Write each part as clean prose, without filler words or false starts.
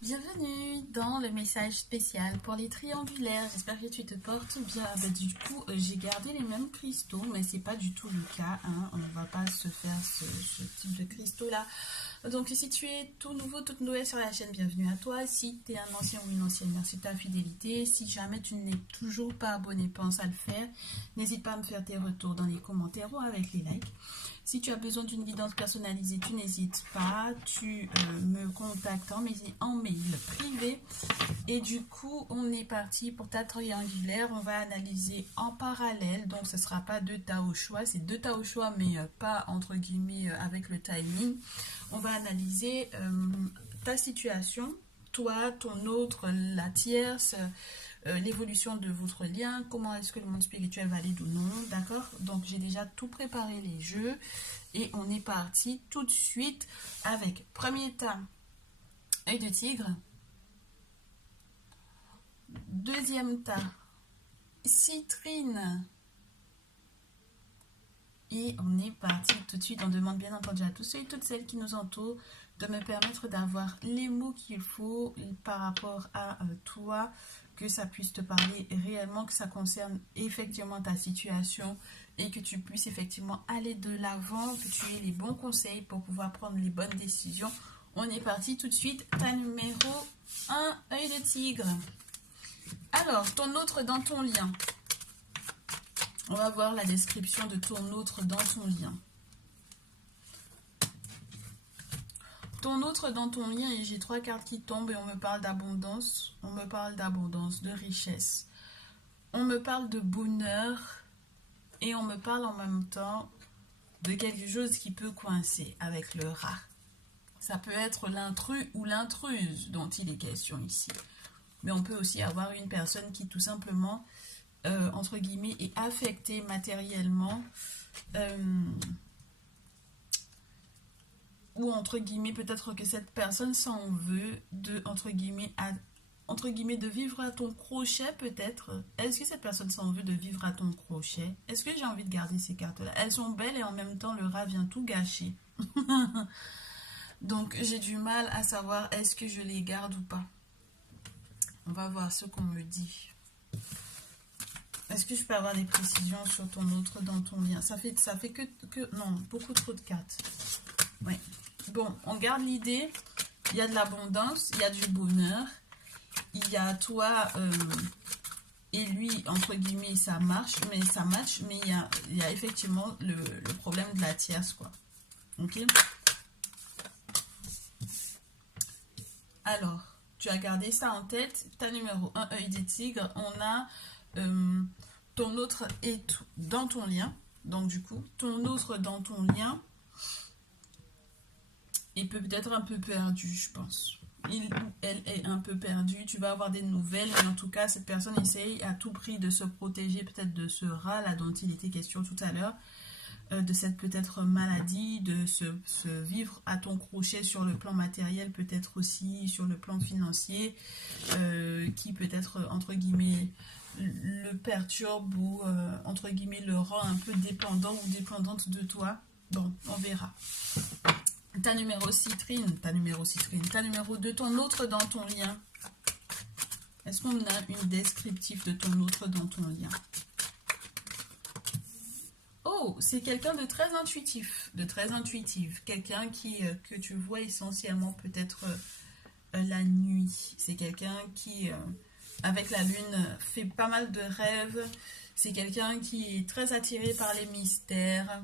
Bienvenue dans le message spécial pour les triangulaires. J'espère que tu te portes bien. Du coup, j'ai gardé les mêmes cristaux, mais c'est pas du tout le cas, hein. On ne va pas se faire ce type de cristaux-là. Donc, si tu es tout nouveau, toute nouvelle sur la chaîne, bienvenue à toi. Si tu es un ancien ou une ancienne, merci de ta fidélité. Si jamais tu n'es toujours pas abonné, pense à le faire. N'hésite pas à me faire tes retours dans les commentaires ou avec les likes. Si tu as besoin d'une guidance personnalisée, tu n'hésites pas. Tu me contactes en mail privé. Et du coup, on est parti pour ta triangulaire. On va analyser en parallèle. Donc, ce ne sera pas deux tas au choix. C'est deux tas au choix, mais pas entre guillemets avec le timing. On va analyser ta situation, toi, ton autre, la tierce, l'évolution de votre lien, comment est-ce que le monde spirituel valide ou non, d'accord? Donc j'ai déjà tout préparé les jeux et on est parti tout de suite avec premier tas, œil de tigre, deuxième tas, citrine, et on est parti tout de suite. On demande bien entendu à tous ceux et toutes celles qui nous entourent de me permettre d'avoir les mots qu'il faut par rapport à toi, que ça puisse te parler réellement, que ça concerne effectivement ta situation et que tu puisses effectivement aller de l'avant, que tu aies les bons conseils pour pouvoir prendre les bonnes décisions. On est parti tout de suite. Ta numéro 1, œil de tigre. Alors, ton autre dans ton lien. On va voir la description de ton autre dans ton lien. Ton autre dans ton lien, et j'ai 3 cartes qui tombent et on me parle d'abondance. On me parle d'abondance, de richesse. On me parle de bonheur et on me parle en même temps de quelque chose qui peut coincer avec le rat. Ça peut être l'intrus ou l'intruse dont il est question ici. Mais on peut aussi avoir une personne qui tout simplement, entre guillemets, est affectée matériellement. Ou entre guillemets, peut-être que cette personne s'en veut de, entre guillemets, de vivre à ton crochet peut-être. Est-ce que cette personne s'en veut de vivre à ton crochet? Est-ce que j'ai envie de garder ces cartes-là? Elles sont belles et en même temps le rat vient tout gâcher. Donc j'ai du mal à savoir est-ce que je les garde ou pas. On va voir ce qu'on me dit. Est-ce que je peux avoir des précisions sur ton autre dans ton lien? Ça fait que... Non, beaucoup trop de cartes. Oui. Bon, on garde l'idée. Il y a de l'abondance, il y a du bonheur. Il y a toi et lui, entre guillemets, ça match, mais il y a effectivement le problème de la tierce, quoi. Ok? Alors, tu as gardé ça en tête. Ta numéro 1, œil des tigres. On a ton autre est dans ton lien. Donc, du coup, ton autre dans ton lien, il peut être un peu perdu, je pense. Il ou elle est un peu perdu. Tu vas avoir des nouvelles, mais en tout cas, cette personne essaye à tout prix de se protéger peut-être de ce rat là dont il était question tout à l'heure, de cette peut-être maladie, de se vivre à ton crochet sur le plan matériel, peut-être aussi sur le plan financier, qui peut-être entre guillemets le perturbe ou entre guillemets le rend un peu dépendant ou dépendante de toi. Bon, on verra. Ta numéro citrine, ta numéro 2, ton autre dans ton lien. Est-ce qu'on a une descriptif de ton autre dans ton lien? Oh, c'est quelqu'un de très intuitif, quelqu'un que tu vois essentiellement peut-être la nuit. C'est quelqu'un qui, avec la lune, fait pas mal de rêves. C'est quelqu'un qui est très attiré par les mystères.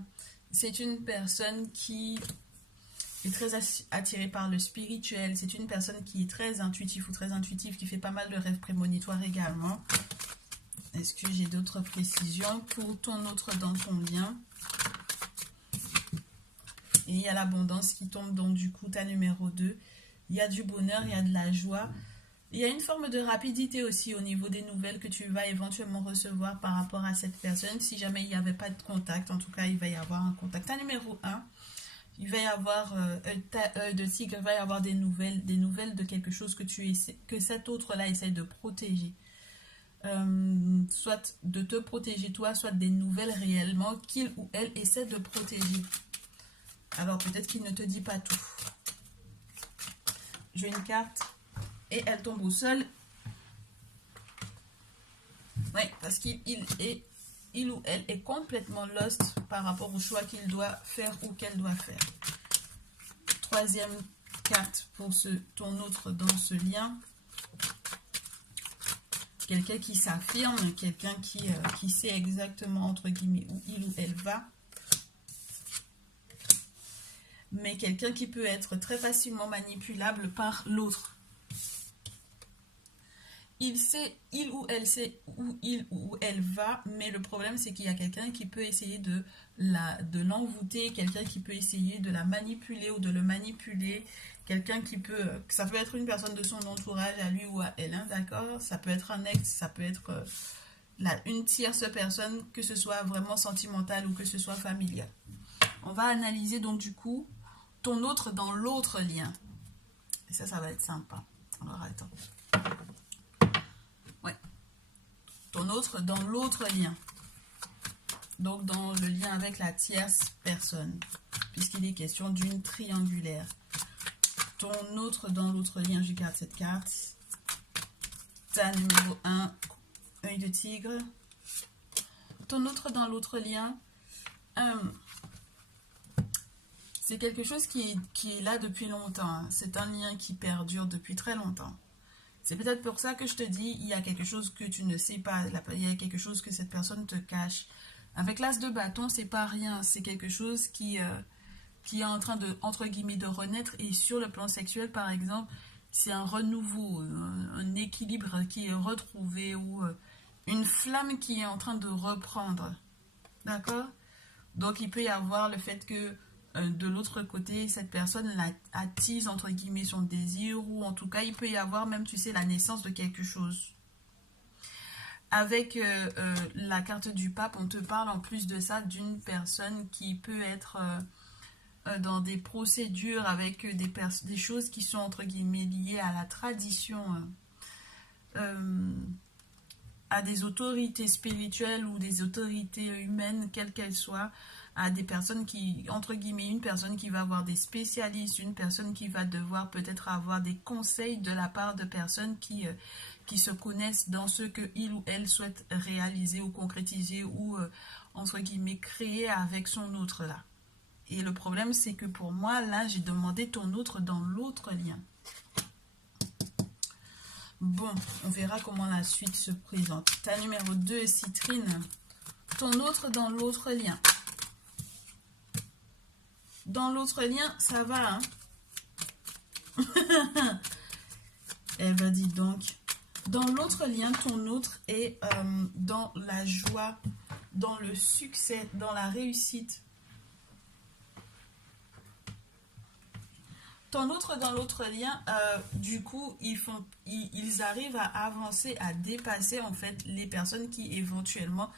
C'est une personne qui est très attiré par le spirituel. C'est une personne qui est très intuitive ou très intuitive, qui fait pas mal de rêves prémonitoires également. Est-ce que j'ai d'autres précisions pour ton autre dans ton lien? Et il y a l'abondance qui tombe, donc du coup, ta numéro 2. Il y a du bonheur, il y a de la joie. Il y a une forme de rapidité aussi au niveau des nouvelles que tu vas éventuellement recevoir par rapport à cette personne. Si jamais il n'y avait pas de contact, en tout cas, il va y avoir un contact. Ta numéro 1. Il va y avoir de tigre, il va y avoir des nouvelles de quelque chose que cet autre-là essaye de protéger. Soit de te protéger toi, soit des nouvelles réellement qu'il ou elle essaie de protéger. Alors peut-être qu'il ne te dit pas tout. J'ai une carte et elle tombe au sol. Oui, parce qu'il ou elle est complètement lost par rapport au choix qu'il doit faire ou qu'elle doit faire. Troisième carte pour ton autre dans ce lien. Quelqu'un qui s'affirme, quelqu'un qui sait exactement, entre guillemets, où il ou elle va. Mais quelqu'un qui peut être très facilement manipulable par l'autre. Il ou elle sait où il ou elle va, mais le problème c'est qu'il y a quelqu'un qui peut essayer de l'envoûter, quelqu'un qui peut essayer de la manipuler ou de le manipuler, quelqu'un qui peut, ça peut être une personne de son entourage à lui ou à elle, hein, d'accord? Ça peut être un ex, ça peut être une tierce personne, que ce soit vraiment sentimentale ou que ce soit familial. On va analyser donc du coup ton autre dans l'autre lien. Et ça va être sympa. Alors attends. Ouais. Ton autre dans l'autre lien. Donc dans le lien avec la tierce personne. Puisqu'il est question d'une triangulaire. Ton autre dans l'autre lien, je garde cette carte. Ta numéro 1, œil de tigre. Ton autre dans l'autre lien. C'est quelque chose qui est là depuis longtemps. C'est un lien qui perdure depuis très longtemps. C'est peut-être pour ça que je te dis, il y a quelque chose que tu ne sais pas. Il y a quelque chose que cette personne te cache. Avec l'as de bâton, c'est pas rien. C'est quelque chose qui est en train de, entre guillemets, de renaître. Et sur le plan sexuel, par exemple, c'est un renouveau, un équilibre qui est retrouvé ou une flamme qui est en train de reprendre. D'accord? Donc, il peut y avoir le fait que de l'autre côté, cette personne attise, entre guillemets, son désir, ou en tout cas, il peut y avoir même, tu sais, la naissance de quelque chose. Avec la carte du pape, on te parle en plus de ça d'une personne qui peut être dans des procédures avec des choses qui sont, entre guillemets, liées à la tradition, à des autorités spirituelles ou des autorités humaines, quelles qu'elles soient, à des personnes qui, entre guillemets, une personne qui va avoir des spécialistes, une personne qui va devoir peut-être avoir des conseils de la part de personnes qui se connaissent dans ce que il ou elle souhaite réaliser ou concrétiser ou, entre guillemets, créer avec son autre là. Et le problème, c'est que pour moi, là, j'ai demandé ton autre dans l'autre lien. Bon, on verra comment la suite se présente. Ta numéro 2, Citrine. Ton autre dans l'autre lien. Dans l'autre lien, ça va, hein? Eh ben, dis donc. Dans l'autre lien, ton autre est dans la joie, dans le succès, dans la réussite. Ton autre dans l'autre lien, du coup, ils arrivent à avancer, à dépasser en fait les personnes qui éventuellement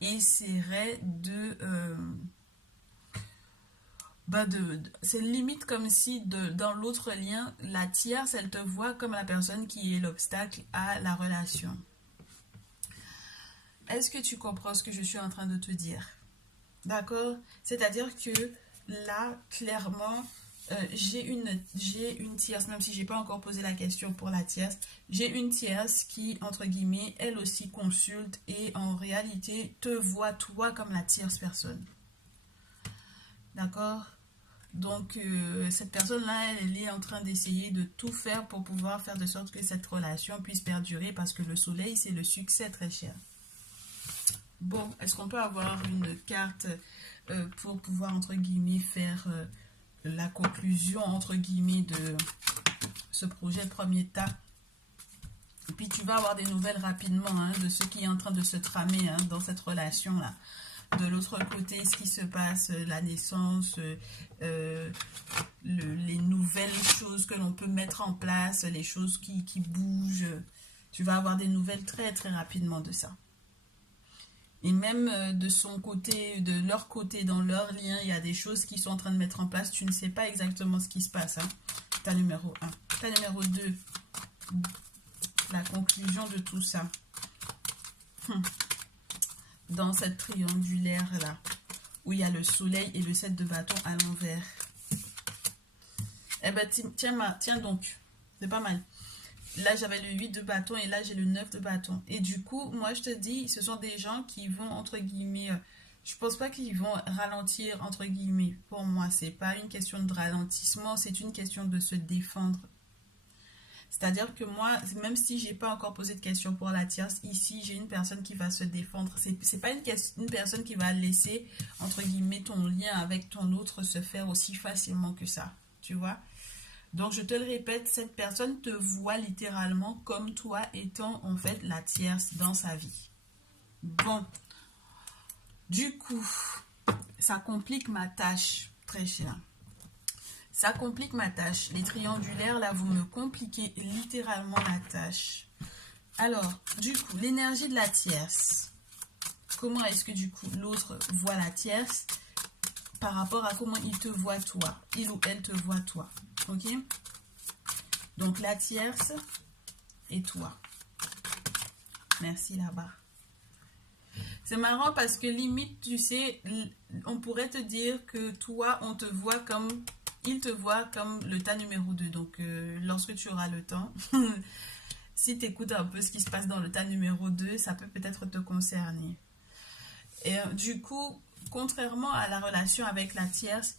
essaieraient c'est limite comme si dans l'autre lien, la tierce, elle te voit comme la personne qui est l'obstacle à la relation. Est-ce que tu comprends ce que je suis en train de te dire? D'accord? C'est-à-dire que là, clairement, j'ai une tierce, même si j'ai pas encore posé la question pour la tierce, j'ai une tierce qui, entre guillemets, elle aussi consulte et en réalité te voit toi comme la tierce personne. D'accord? Donc, cette personne-là, elle est en train d'essayer de tout faire pour pouvoir faire de sorte que cette relation puisse perdurer parce que le soleil, c'est le succès, très cher. Bon, est-ce qu'on peut avoir une carte pour pouvoir, entre guillemets, faire la conclusion, entre guillemets, de ce projet premier tas? Et puis, tu vas avoir des nouvelles rapidement hein, de ce qui est en train de se tramer hein, dans cette relation-là. De l'autre côté, ce qui se passe, la naissance, les nouvelles choses que l'on peut mettre en place, les choses qui bougent. Tu vas avoir des nouvelles très très rapidement de ça. Et même de son côté, de leur côté, dans leur lien, il y a des choses qui sont en train de mettre en place. Tu ne sais pas exactement ce qui se passe. Hein. Ta numéro 1. Ta numéro 2. La conclusion de tout ça. Dans cette triangulaire là où il y a le soleil et le 7 de bâton à l'envers. Eh ben tiens donc, c'est pas mal. Là, j'avais le 8 de bâton et là, j'ai le 9 de bâton. Et du coup, moi, je te dis, ce sont des gens qui vont, entre guillemets, je pense pas qu'ils vont ralentir, entre guillemets. Pour moi, c'est pas une question de ralentissement, c'est une question de se défendre. C'est-à-dire que moi, même si j'ai pas encore posé de question pour la tierce, ici, j'ai une personne qui va se défendre. C'est pas une personne qui va laisser, entre guillemets, ton lien avec ton autre se faire aussi facilement que ça. Tu vois? Donc, je te le répète, cette personne te voit littéralement comme toi étant en fait la tierce dans sa vie. Bon, du coup, ça complique ma tâche, très cher. Ça complique ma tâche. Les triangulaires, là, vous me compliquez littéralement la tâche. Alors, du coup, l'énergie de la tierce. Comment est-ce que, du coup, l'autre voit la tierce par rapport à comment il te voit toi. Il ou elle te voit toi. Ok? Donc, la tierce et toi. Merci là-bas. C'est marrant parce que limite, tu sais, on pourrait te dire que toi, on te voit comme... Il te voit comme le tas numéro 2. Donc, lorsque tu auras le temps, si tu écoutes un peu ce qui se passe dans le tas numéro 2, ça peut peut-être te concerner. Et du coup, contrairement à la relation avec la tierce,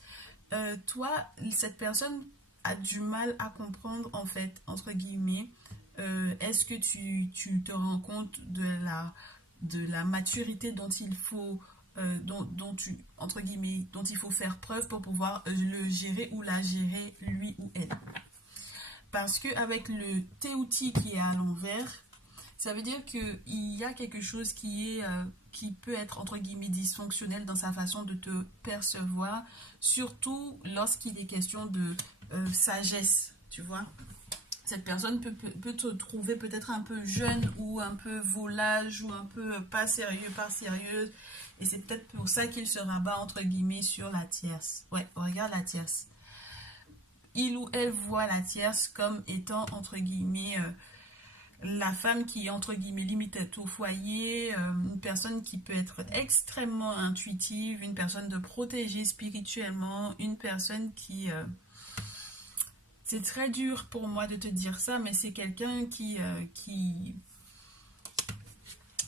toi, cette personne a du mal à comprendre, en fait, entre guillemets, est-ce que tu te rends compte de la maturité dont il faut, entre guillemets, dont il faut faire preuve pour pouvoir le gérer ou la gérer, lui ou elle. Parce qu'avec le T-outil qui est à l'envers, ça veut dire qu'il y a quelque chose qui peut être, entre guillemets, dysfonctionnel dans sa façon de te percevoir, surtout lorsqu'il est question de sagesse, tu vois. Cette personne peut te trouver peut-être un peu jeune ou un peu volage ou un peu pas sérieux, pas sérieuse. Et c'est peut-être pour ça qu'il se rabat, entre guillemets, sur la tierce. Ouais, regarde la tierce. Il ou elle voit la tierce comme étant, entre guillemets, la femme qui est, entre guillemets, limite au foyer, une personne qui peut être extrêmement intuitive, une personne de protégée spirituellement, une personne qui... c'est très dur pour moi de te dire ça, mais c'est quelqu'un qui...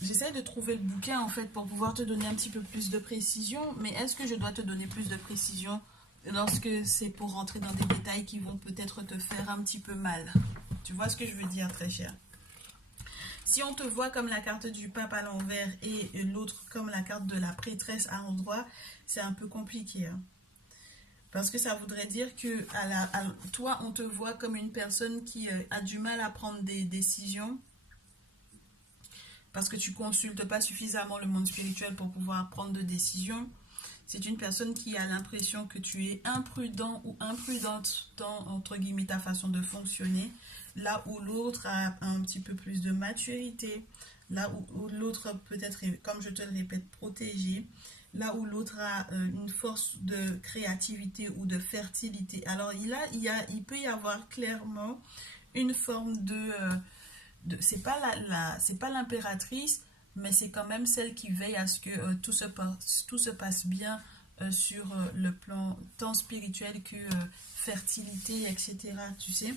J'essaie de trouver le bouquin, en fait, pour pouvoir te donner un petit peu plus de précision, mais est-ce que je dois te donner plus de précision lorsque c'est pour rentrer dans des détails qui vont peut-être te faire un petit peu mal? Tu vois ce que je veux dire, très cher? Si on te voit comme la carte du pape à l'envers et l'autre comme la carte de la prêtresse à l'endroit, c'est un peu compliqué, hein. Parce que ça voudrait dire que toi, on te voit comme une personne qui a du mal à prendre des décisions parce que tu consultes pas suffisamment le monde spirituel pour pouvoir prendre de décisions. C'est une personne qui a l'impression que tu es imprudent ou imprudente dans, entre guillemets, ta façon de fonctionner. Là où l'autre a un petit peu plus de maturité. Là où l'autre peut-être, comme je te le répète, protégé. Là où l'autre a une force de créativité ou de fertilité. Alors, il peut y avoir clairement une forme c'est pas l'impératrice, mais c'est quand même celle qui veille à ce que tout se passe bien sur le plan tant spirituel que fertilité, etc. Tu sais?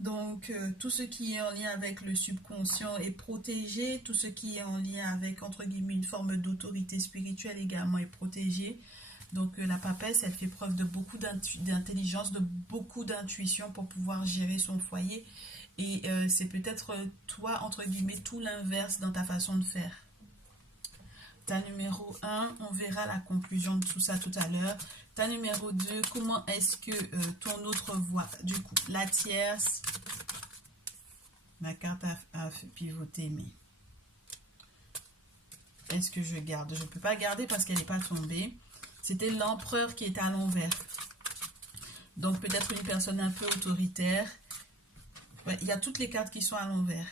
Donc, tout ce qui est en lien avec le subconscient est protégé. Tout ce qui est en lien avec, entre guillemets, une forme d'autorité spirituelle également est protégé. Donc, la papesse, elle fait preuve de beaucoup d'intelligence, de beaucoup d'intuition pour pouvoir gérer son foyer. Et c'est peut-être toi, entre guillemets, tout l'inverse dans ta façon de faire. Ta numéro 1, on verra la conclusion de tout ça tout à l'heure. Ta numéro 2, comment est-ce que ton autre voit? Du coup, la tierce, la carte a pivoté, mais est-ce que je garde? Je ne peux pas garder parce qu'elle n'est pas tombée. C'était l'empereur qui était à l'envers. Donc peut-être une personne un peu autoritaire. Ouais, il y a toutes les cartes qui sont à l'envers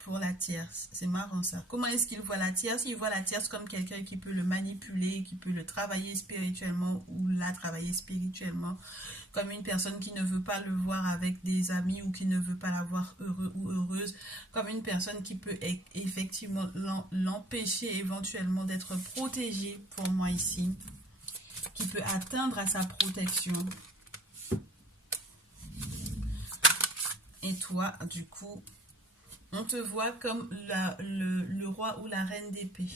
pour la tierce. C'est marrant ça. Comment est-ce qu'il voit la tierce? Il voit la tierce comme quelqu'un qui peut le manipuler, qui peut le travailler spirituellement ou la travailler spirituellement. Comme une personne qui ne veut pas le voir avec des amis ou qui ne veut pas la voir heureux ou heureuse. Comme une personne qui peut effectivement l'empêcher éventuellement d'être protégée, pour moi ici. Qui peut atteindre à sa protection. Et toi, du coup, on te voit comme le roi ou la reine d'épée.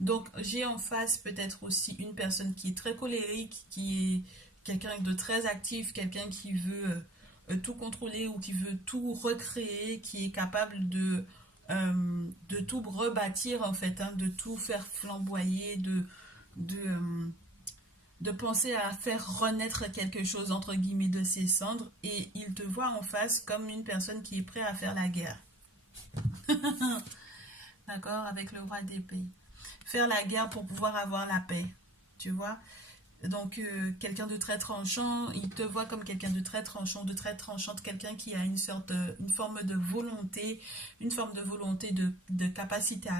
Donc, j'ai en face peut-être aussi une personne qui est très colérique, qui est quelqu'un de très actif, quelqu'un qui veut tout contrôler ou qui veut tout recréer, qui est capable de tout rebâtir en fait, hein, de tout faire flamboyer, de, euh, de penser à faire renaître quelque chose entre guillemets de ses cendres. Et il te voit en face comme une personne qui est prête à faire la guerre. D'accord, avec le roi d'épée. Faire la guerre pour pouvoir avoir la paix, tu vois. Donc, quelqu'un de très tranchant, il te voit comme quelqu'un de très tranchant, de très tranchante, quelqu'un qui a une forme de volonté, de capacité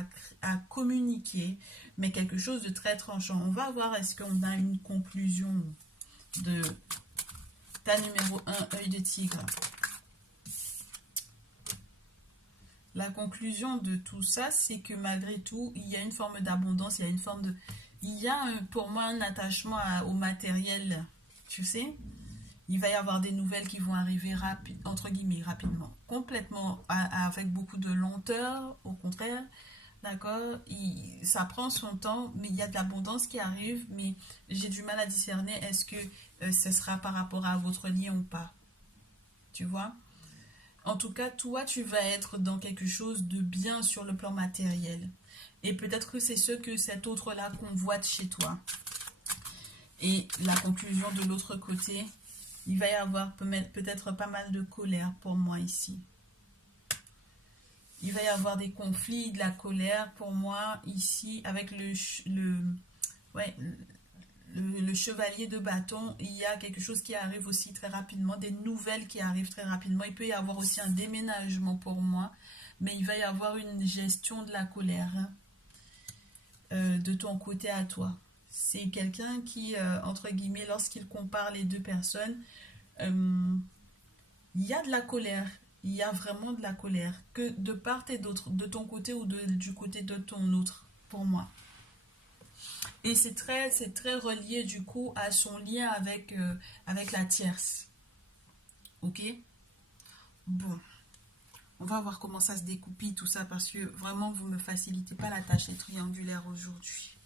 à communiquer, mais quelque chose de très tranchant. On va voir est-ce qu'on a une conclusion de ta numéro 1, œil de tigre. La conclusion de tout ça, c'est que malgré tout, il y a une forme d'abondance, il y a pour moi un attachement au matériel, tu sais. Il va y avoir des nouvelles qui vont arriver entre guillemets rapidement, complètement avec beaucoup de lenteur, au contraire, d'accord. Ça prend son temps, mais il y a de l'abondance qui arrive, mais j'ai du mal à discerner est-ce que ce sera par rapport à votre lien ou pas, tu vois. En tout cas, toi, tu vas être dans quelque chose de bien sur le plan matériel. Et peut-être que c'est ce que cet autre-là convoite chez toi. Et la conclusion de l'autre côté, il va y avoir peut-être pas mal de colère pour moi ici. Il va y avoir des conflits, de la colère pour moi ici avec le chevalier de bâton. Il y a quelque chose qui arrive aussi très rapidement, des nouvelles qui arrivent très rapidement. Il peut y avoir aussi un déménagement pour moi, mais il va y avoir une gestion de la colère, hein, de ton côté à toi. C'est quelqu'un qui, entre guillemets, lorsqu'il compare les deux personnes, il y a de la colère. Il y a vraiment de la colère, que de part et d'autre, de ton côté ou du côté de ton autre, pour moi. Et c'est très relié du coup à son lien avec la tierce. Ok? Bon, on va voir comment ça se découpille tout ça parce que vraiment vous me facilitez pas la tâche les triangulaires aujourd'hui.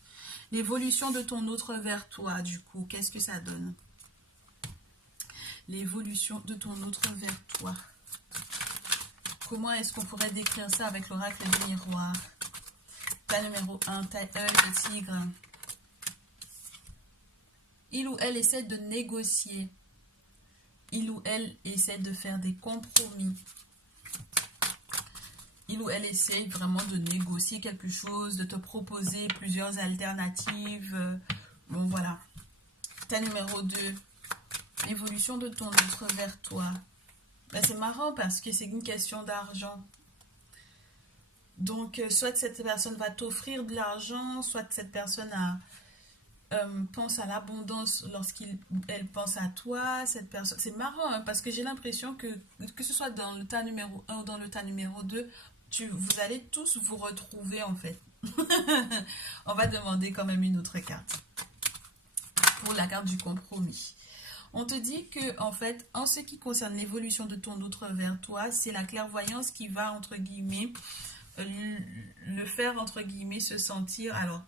L'évolution de ton autre vers toi du coup, qu'est-ce que ça donne? L'évolution de ton autre vers toi. Comment est-ce qu'on pourrait décrire ça avec l'oracle des miroirs? Ta numéro 1, ta œil de tigre. Il ou elle essaie de négocier. Il ou elle essaie de faire des compromis. Il ou elle essaie vraiment de négocier quelque chose, de te proposer plusieurs alternatives. Bon, voilà. Ta numéro 2. L'évolution de ton autre vers toi. Ben, c'est marrant parce que c'est une question d'argent. Donc, soit cette personne va t'offrir de l'argent, soit cette personne pense à l'abondance lorsqu'elle pense à toi. Cette personne, c'est marrant hein, parce que j'ai l'impression que ce soit dans le tas numéro 1 ou dans le tas numéro 2, vous allez tous vous retrouver en fait. On va demander quand même une autre carte. Pour la carte du compromis. On te dit que, en fait, en ce qui concerne l'évolution de ton autre vers toi, c'est la clairvoyance qui va, entre guillemets, le faire, entre guillemets, se sentir. Alors,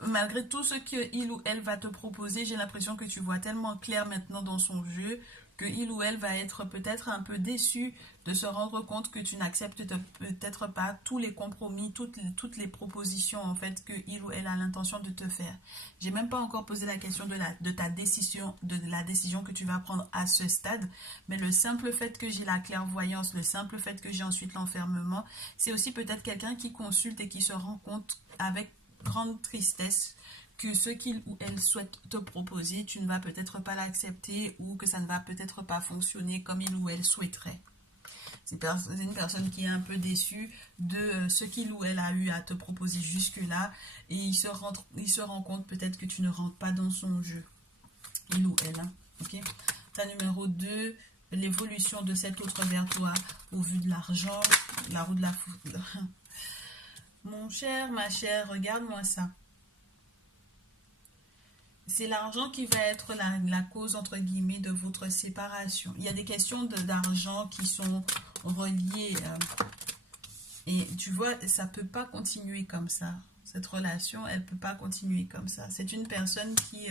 malgré tout ce qu'il ou elle va te proposer, j'ai l'impression que tu vois tellement clair maintenant dans son jeu que il ou elle va être peut-être un peu déçu de se rendre compte que tu n'acceptes peut-être pas tous les compromis, toutes les propositions en fait que il ou elle a l'intention de te faire. J'ai même pas encore posé la question de ta décision, de la décision que tu vas prendre à ce stade, mais le simple fait que j'ai la clairvoyance, le simple fait que j'ai ensuite l'enfermement, c'est aussi peut-être quelqu'un qui consulte et qui se rend compte avec grande tristesse que ce qu'il ou elle souhaite te proposer, tu ne vas peut-être pas l'accepter ou que ça ne va peut-être pas fonctionner comme il ou elle souhaiterait. C'est une personne qui est un peu déçue de ce qu'il ou elle a eu à te proposer jusque-là et il se rend compte peut-être que tu ne rentres pas dans son jeu. Il ou elle. Hein. Okay? Ta numéro 2, l'évolution de cet autre vers toi au vu de l'argent, la roue de la foudre. Mon cher, ma chère, regarde-moi ça. c'est l'argent qui va être la cause, entre guillemets, de votre séparation. Il y a des questions d'argent qui sont reliées. Et tu vois, ça ne peut pas continuer comme ça. Cette relation, elle ne peut pas continuer comme ça. C'est une personne qui...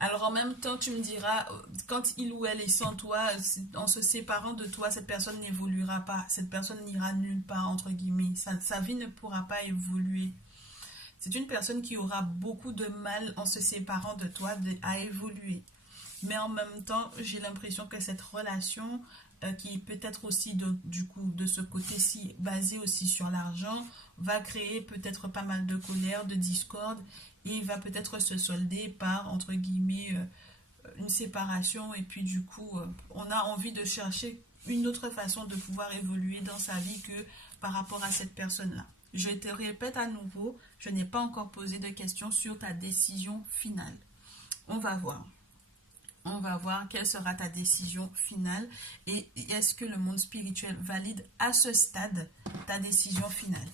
alors en même temps, tu me diras, quand il ou elle est sans toi, en se séparant de toi, cette personne n'évoluera pas. Cette personne n'ira nulle part, entre guillemets. Sa vie ne pourra pas évoluer. C'est une personne qui aura beaucoup de mal en se séparant de toi à évoluer. Mais en même temps, j'ai l'impression que cette relation, qui peut être aussi du coup de ce côté-ci, basée aussi sur l'argent, va créer peut-être pas mal de colère, de discorde, et va peut-être se solder par, entre guillemets, une séparation. Et puis du coup, on a envie de chercher une autre façon de pouvoir évoluer dans sa vie que par rapport à cette personne-là. Je te répète à nouveau, je n'ai pas encore posé de questions sur ta décision finale. On va voir. On va voir quelle sera ta décision finale et est-ce que le monde spirituel valide à ce stade ta décision finale.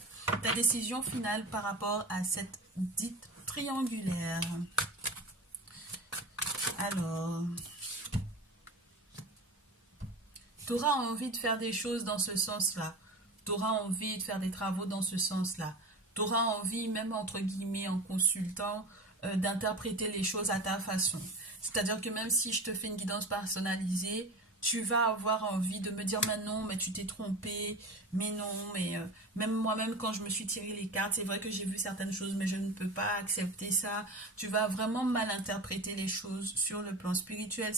Ta décision finale par rapport à cette dite triangulaire. Alors, tu auras envie de faire des choses dans ce sens-là. Tu auras envie de faire des travaux dans ce sens-là. Tu auras envie, même entre guillemets, en consultant, d'interpréter les choses à ta façon. C'est-à-dire que même si je te fais une guidance personnalisée, tu vas avoir envie de me dire mais non, mais tu t'es trompé, mais non, mais même moi-même quand je me suis tiré les cartes, c'est vrai que j'ai vu certaines choses, mais je ne peux pas accepter ça. Tu vas vraiment mal interpréter les choses sur le plan spirituel.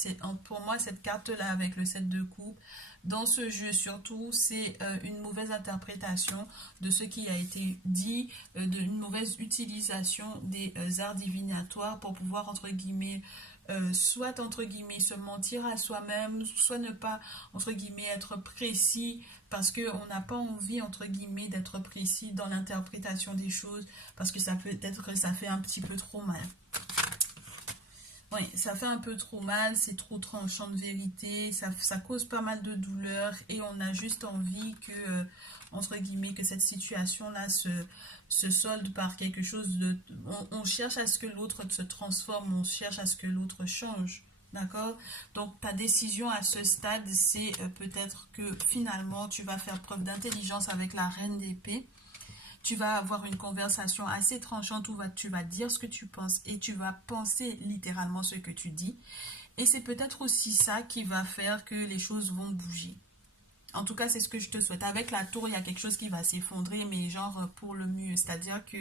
Pour moi, cette carte-là avec le 7 de coupe, dans ce jeu surtout, c'est une mauvaise interprétation de ce qui a été dit, d'une mauvaise utilisation des arts divinatoires pour pouvoir, entre guillemets, soit entre guillemets se mentir à soi-même, soit ne pas entre guillemets être précis parce qu'on n'a pas envie entre guillemets d'être précis dans l'interprétation des choses parce que ça peut être que ça fait un petit peu trop mal. Oui, ça fait un peu trop mal, c'est trop tranchant de vérité, ça cause pas mal de douleur et on a juste envie que, entre guillemets, que cette situation-là se solde par quelque chose de... On cherche à ce que l'autre se transforme, on cherche à ce que l'autre change, d'accord? Donc ta décision à ce stade, c'est peut-être que finalement tu vas faire preuve d'intelligence avec la reine d'épée. Tu vas avoir une conversation assez tranchante où tu vas dire ce que tu penses et tu vas penser littéralement ce que tu dis. Et c'est peut-être aussi ça qui va faire que les choses vont bouger. En tout cas, c'est ce que je te souhaite. Avec la tour, il y a quelque chose qui va s'effondrer, mais genre pour le mieux. C'est-à-dire que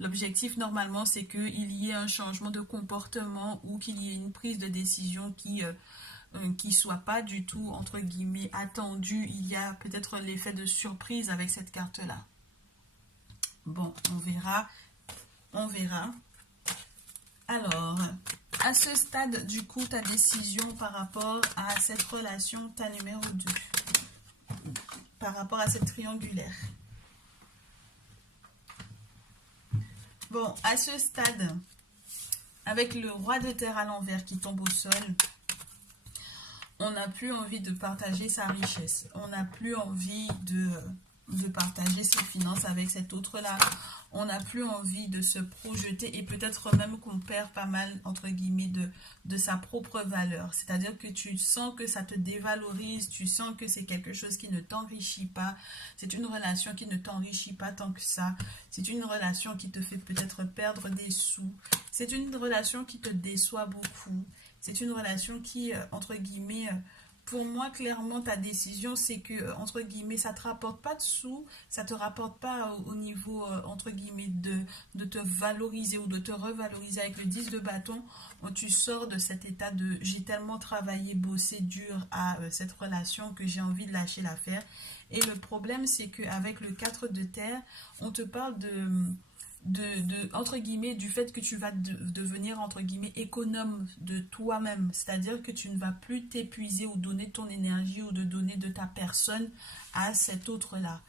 l'objectif, normalement, c'est qu'il y ait un changement de comportement ou qu'il y ait une prise de décision qui soit pas du tout, entre guillemets, attendue. Il y a peut-être l'effet de surprise avec cette carte-là. Bon, on verra. On verra. Alors, à ce stade, du coup, ta décision par rapport à cette relation, ta numéro 2. Par rapport à cette triangulaire. Bon, à ce stade, avec le roi de terre à l'envers qui tombe au sol, on n'a plus envie de partager sa richesse. On n'a plus envie de partager ses finances avec cet autre-là. On n'a plus envie de se projeter et peut-être même qu'on perd pas mal, entre guillemets, de sa propre valeur. C'est-à-dire que tu sens que ça te dévalorise, tu sens que c'est quelque chose qui ne t'enrichit pas. C'est une relation qui ne t'enrichit pas tant que ça. C'est une relation qui te fait peut-être perdre des sous. C'est une relation qui te déçoit beaucoup. C'est une relation qui, entre guillemets... Pour moi, clairement, ta décision, c'est que, entre guillemets, ça ne te rapporte pas de sous, ça ne te rapporte pas au niveau, entre guillemets, de te valoriser ou de te revaloriser avec le 10 de bâton. Tu sors de cet état de j'ai tellement travaillé, bossé dur à cette relation que j'ai envie de lâcher l'affaire. Et le problème, c'est qu'avec le 4 de terre, on te parle entre guillemets, du fait que tu vas devenir, entre guillemets, économe de toi-même. C'est-à-dire que tu ne vas plus t'épuiser ou donner ton énergie ou de donner de ta personne à cet autre-là.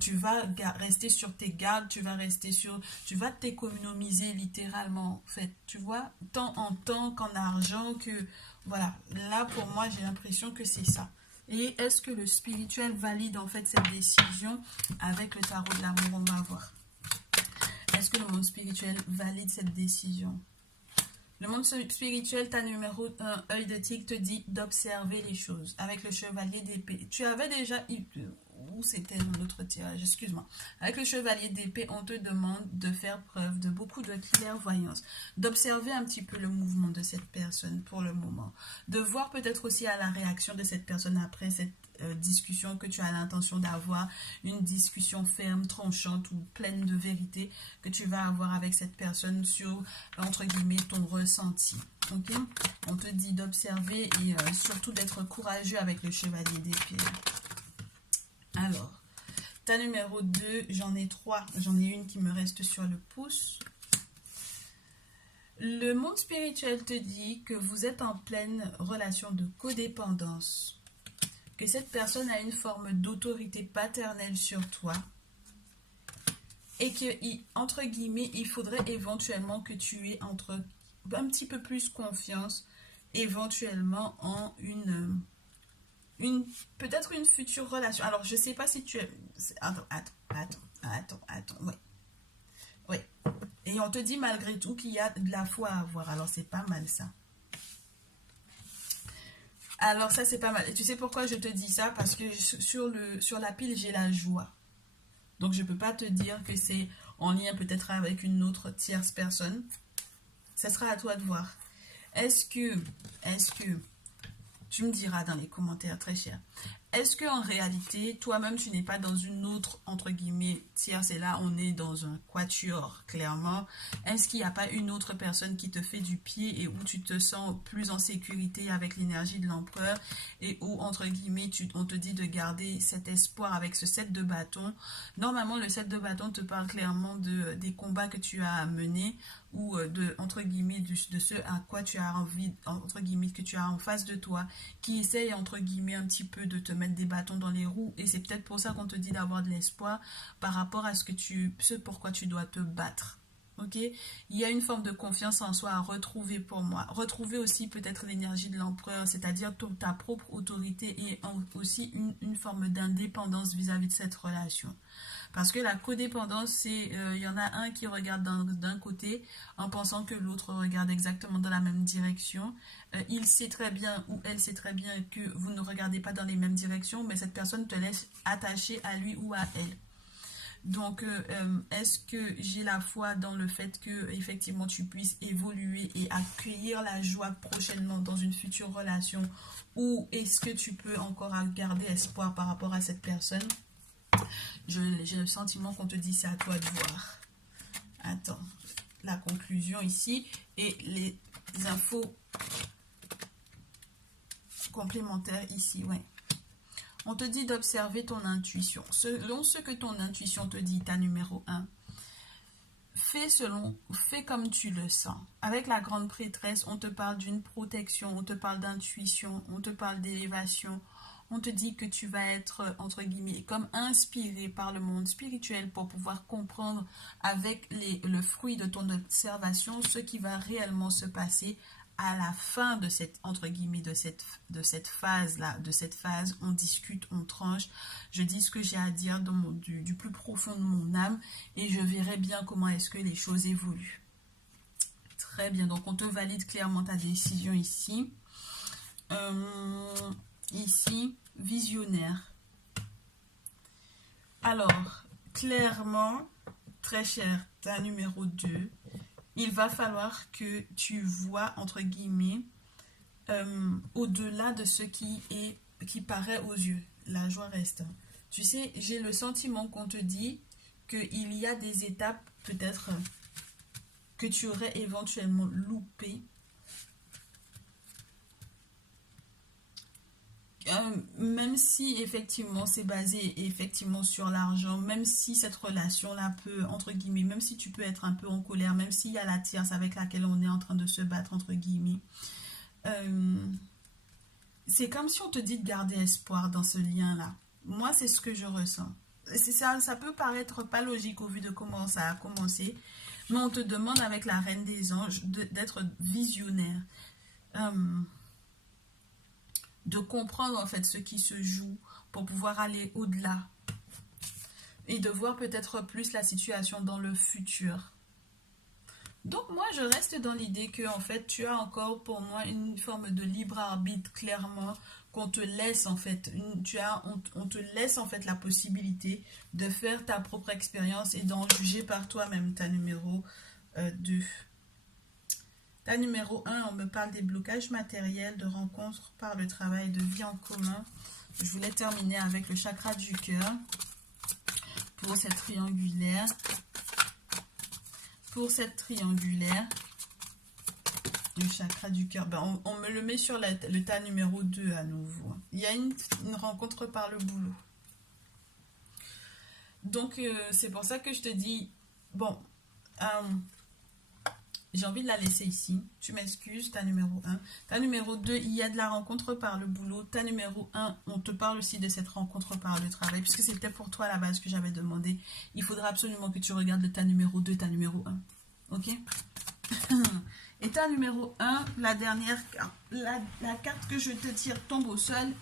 Tu vas rester sur tes gardes, tu vas t'économiser littéralement, en fait. Tu vois, tant en temps qu'en argent, que, voilà. Là, pour moi, j'ai l'impression que c'est ça. Et est-ce que le spirituel valide, en fait, cette décision avec le tarot de l'amour? On va voir. Est-ce que le monde spirituel valide cette décision? Le monde spirituel, ta numéro 1, œil de tigre, te dit d'observer les choses. Avec le chevalier d'épée, tu avais déjà... Ou c'était un autre tirage, excuse-moi. Avec le chevalier d'épée, on te demande de faire preuve de beaucoup de clairvoyance, d'observer un petit peu le mouvement de cette personne pour le moment, de voir peut-être aussi à la réaction de cette personne après cette discussion que tu as l'intention d'avoir, une discussion ferme, tranchante ou pleine de vérité que tu vas avoir avec cette personne sur, entre guillemets, ton ressenti. Ok? On te dit d'observer et surtout d'être courageux avec le chevalier d'épée. Alors, ta numéro 2, j'en ai 3. J'en ai une qui me reste sur le pouce. Le monde spirituel te dit que vous êtes en pleine relation de codépendance. Que cette personne a une forme d'autorité paternelle sur toi. Et que, entre guillemets, il faudrait éventuellement que tu aies un petit peu plus confiance, éventuellement en peut-être une future relation. Alors, je sais pas si tu es... Attends, ouais. Et on te dit malgré tout qu'il y a de la foi à avoir. Alors, c'est pas mal ça. Alors, ça, c'est pas mal. Et tu sais pourquoi je te dis ça? Parce que sur la pile, j'ai la joie. Donc, je peux pas te dire que c'est en lien peut-être avec une autre tierce personne. Ça sera à toi de voir. Est-ce que tu me diras dans les commentaires, très cher. Est-ce qu'en réalité, toi-même, tu n'es pas dans une autre, entre guillemets, tierce, et là, on est dans un quatuor, clairement. Est-ce qu'il n'y a pas une autre personne qui te fait du pied et où tu te sens plus en sécurité avec l'énergie de l'empereur et où, entre guillemets, on te dit de garder cet espoir avec ce 7 de bâton. Normalement, le 7 de bâton te parle clairement des combats que tu as à mener ou entre guillemets, de ce à quoi tu as envie, entre guillemets, que tu as en face de toi, qui essaye, entre guillemets, un petit peu de te mettre des bâtons dans les roues. Et c'est peut-être pour ça qu'on te dit d'avoir de l'espoir par rapport à ce pourquoi tu dois te battre. Ok? Il y a une forme de confiance en soi à retrouver pour moi. Retrouver aussi peut-être l'énergie de l'empereur, c'est-à-dire ta propre autorité et aussi une forme d'indépendance vis-à-vis de cette relation. Parce que la codépendance, c'est il y en a un qui regarde d'un côté en pensant que l'autre regarde exactement dans la même direction. Il sait très bien ou elle sait très bien que vous ne regardez pas dans les mêmes directions, mais cette personne te laisse attaché à lui ou à elle. Donc, est-ce que j'ai la foi dans le fait que effectivement tu puisses évoluer et accueillir la joie prochainement dans une future relation, ou est-ce que tu peux encore garder espoir par rapport à cette personne? J'ai le sentiment qu'on te dit c'est à toi de voir. Attends, la conclusion ici et les infos complémentaires ici, ouais. On te dit d'observer ton intuition. Selon ce que ton intuition te dit, ta numéro 1, fais comme tu le sens. Avec la grande prêtresse, on te parle d'une protection, on te parle d'intuition, on te parle d'élévation. On te dit que tu vas être, entre guillemets, comme inspiré par le monde spirituel pour pouvoir comprendre avec le fruit de ton observation ce qui va réellement se passer à la fin de cette, entre guillemets, de cette phase-là, on discute, on tranche, je dis ce que j'ai à dire du plus profond de mon âme et je verrai bien comment est-ce que les choses évoluent. Très bien, donc on te valide clairement ta décision ici. Ici, visionnaire. Alors, clairement, très cher, ta numéro 2, il va falloir que tu vois, entre guillemets, au-delà de ce qui paraît aux yeux. La joie reste. Tu sais, j'ai le sentiment qu'on te dit qu'il y a des étapes, peut-être, que tu aurais éventuellement loupées. Même si effectivement c'est basé effectivement sur l'argent, même si cette relation-là peut, entre guillemets, même si tu peux être un peu en colère, même s'il y a la tierce avec laquelle on est en train de se battre, entre guillemets, c'est comme si on te dit de garder espoir dans ce lien-là. Moi, c'est ce que je ressens. Ça peut paraître pas logique au vu de comment ça a commencé, mais on te demande avec la Reine des Anges d'être visionnaire. De comprendre en fait ce qui se joue pour pouvoir aller au-delà et de voir peut-être plus la situation dans le futur. Donc moi, je reste dans l'idée que en fait, tu as encore pour moi une forme de libre arbitre clairement qu'on te laisse en fait, on te laisse en fait la possibilité de faire ta propre expérience et d'en juger par toi-même ta numéro 2. Ta numéro 1, on me parle des blocages matériels, de rencontres par le travail, de vie en commun. Je voulais terminer avec le chakra du cœur pour cette triangulaire. Pour cette triangulaire, le chakra du cœur, ben on me le met sur le tas numéro 2 à nouveau. Il y a une rencontre par le boulot. Donc, c'est pour ça que je te dis, bon, j'ai envie de la laisser ici. Tu m'excuses, ta numéro 1. Ta numéro 2, il y a de la rencontre par le boulot. Ta numéro 1, on te parle aussi de cette rencontre par le travail, puisque c'était pour toi à la base que j'avais demandé. Il faudra absolument que tu regardes de ta numéro 2, ta numéro 1. Ok? Et ta numéro 1, la dernière carte, la carte que je te tire tombe au sol.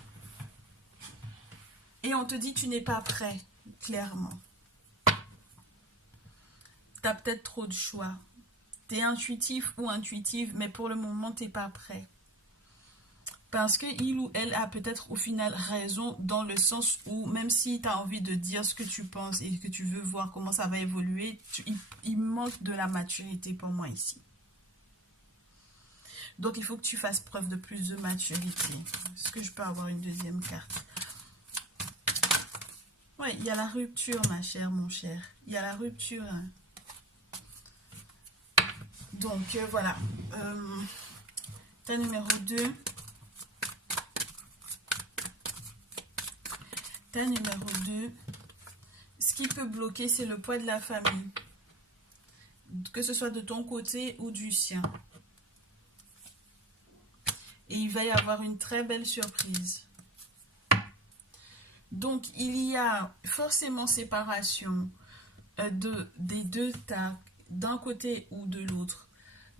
Et on te dit tu n'es pas prêt, clairement. Tu as peut-être trop de choix. Tu es intuitif ou intuitive, mais pour le moment, tu n'es pas prêt. Parce que il ou elle a peut-être au final raison dans le sens où même si tu as envie de dire ce que tu penses et que tu veux voir comment ça va évoluer, il manque de la maturité pour moi ici. Donc il faut que tu fasses preuve de plus de maturité. Est-ce que je peux avoir une deuxième carte? Oui, il y a la rupture, ma chère, mon cher. Il y a la rupture. Donc voilà. Ta numéro 2. Ta numéro 2. Ce qui peut bloquer, c'est le poids de la famille. Que ce soit de ton côté ou du sien. Et il va y avoir une très belle surprise. Donc, il y a forcément séparation des deux tas, d'un côté ou de l'autre,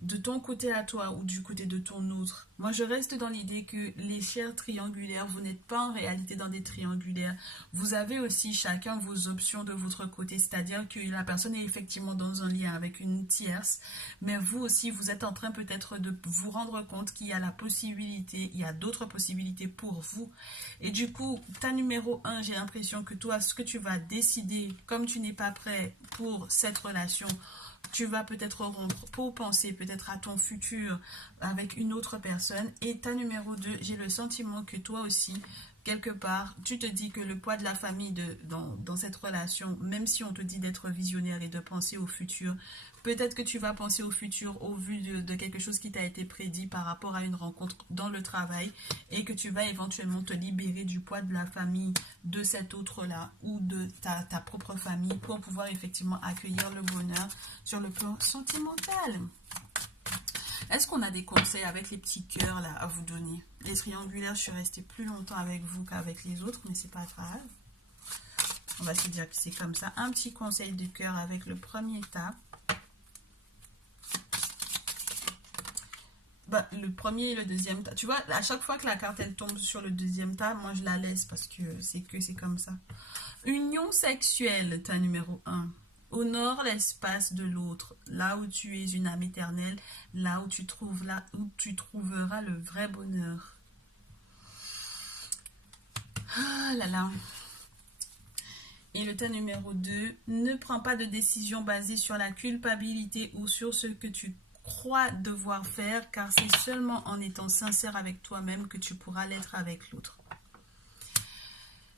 de ton côté à toi ou du côté de ton autre. Moi, je reste dans l'idée que les chairs triangulaires, vous n'êtes pas en réalité dans des triangulaires. Vous avez aussi chacun vos options de votre côté, c'est-à-dire que la personne est effectivement dans un lien avec une tierce, mais vous aussi, vous êtes en train peut-être de vous rendre compte qu'il y a la possibilité, il y a d'autres possibilités pour vous. Et du coup, ta numéro 1, j'ai l'impression que toi, ce que tu vas décider, comme tu n'es pas prêt pour cette relation, tu vas peut-être rompre pour penser peut-être à ton futur avec une autre personne. Et ta numéro 2, j'ai le sentiment que toi aussi, quelque part, tu te dis que le poids de la famille dans cette relation, même si on te dit d'être visionnaire et de penser au futur, peut-être que tu vas penser au futur au vu de quelque chose qui t'a été prédit par rapport à une rencontre dans le travail et que tu vas éventuellement te libérer du poids de la famille de cet autre-là ou de ta propre famille pour pouvoir effectivement accueillir le bonheur sur le plan sentimental. Est-ce qu'on a des conseils avec les petits cœurs là à vous donner? Les triangulaires, je suis restée plus longtemps avec vous qu'avec les autres, mais c'est pas grave. On va se dire que c'est comme ça. Un petit conseil de cœur avec le premier tas. Bah, le premier et le deuxième tas. Tu vois, à chaque fois que la carte elle tombe sur le deuxième tas, moi je la laisse parce que c'est comme ça. Union sexuelle, ta numéro 1. Honore l'espace de l'autre, là où tu es une âme éternelle, là où tu trouveras le vrai bonheur. Ah là là. Et le tas numéro 2, ne prends pas de décision basée sur la culpabilité ou sur ce que tu crois devoir faire, car c'est seulement en étant sincère avec toi-même que tu pourras l'être avec l'autre.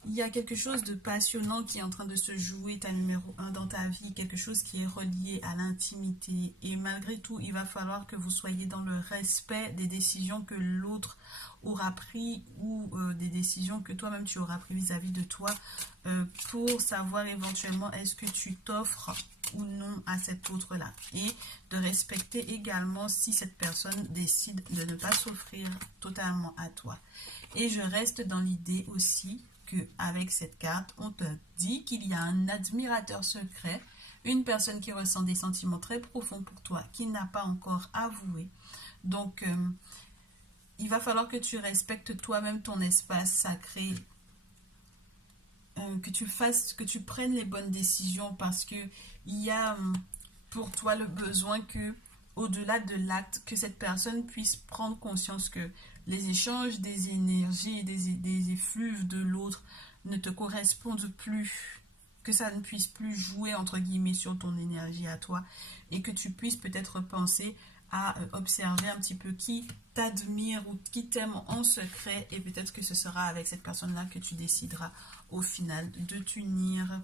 Il y a quelque chose de passionnant qui est en train de se jouer, ta numéro 1 dans ta vie, quelque chose qui est relié à l'intimité. Et malgré tout, il va falloir que vous soyez dans le respect des décisions que l'autre aura pris ou des décisions que toi-même tu auras pris vis-à-vis de toi pour savoir éventuellement est-ce que tu t'offres ou non à cet autre-là. Et de respecter également si cette personne décide de ne pas s'offrir totalement à toi. Et je reste dans l'idée aussi qu'avec cette carte, on te dit qu'il y a un admirateur secret, une personne qui ressent des sentiments très profonds pour toi, qui n'a pas encore avoué. Donc, il va falloir que tu respectes toi-même ton espace sacré, que tu prennes les bonnes décisions parce que il y a pour toi le besoin que au-delà de l'acte, que cette personne puisse prendre conscience que les échanges des énergies, des effluves de l'autre ne te correspondent plus, que ça ne puisse plus jouer entre guillemets sur ton énergie à toi, et que tu puisses peut-être penser à observer un petit peu qui t'admire ou qui t'aime en secret, et peut-être que ce sera avec cette personne-là que tu décideras au final de t'unir.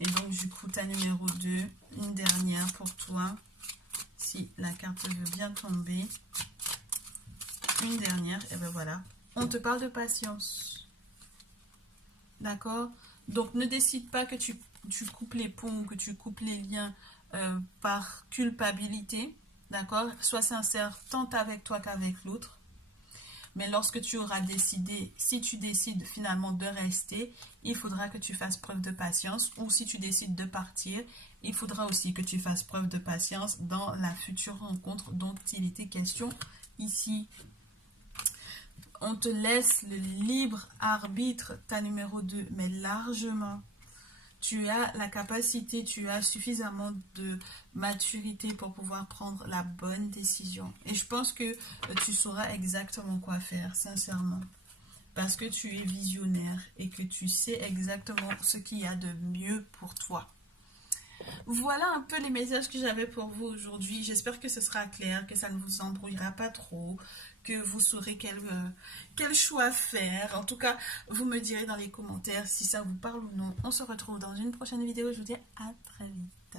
Et donc du coup, ta numéro 2, une dernière pour toi, si la carte veut bien tomber. Une dernière, et ben voilà, on te parle de patience. D'accord? Donc ne décide pas que tu coupes les ponts, que tu coupes les liens par culpabilité. D'accord? Sois sincère tant avec toi qu'avec l'autre. Mais lorsque tu auras décidé, si tu décides finalement de rester, il faudra que tu fasses preuve de patience. Ou si tu décides de partir, il faudra aussi que tu fasses preuve de patience dans la future rencontre dont il était question ici. On te laisse le libre arbitre, ta numéro 2, mais largement. Tu as la capacité, tu as suffisamment de maturité pour pouvoir prendre la bonne décision. Et je pense que tu sauras exactement quoi faire, sincèrement. Parce que tu es visionnaire et que tu sais exactement ce qu'il y a de mieux pour toi. Voilà un peu les messages que j'avais pour vous aujourd'hui. J'espère que ce sera clair, que ça ne vous embrouillera pas trop, que vous saurez quel choix faire. En tout cas, vous me direz dans les commentaires si ça vous parle ou non. On se retrouve dans une prochaine vidéo. Je vous dis à très vite.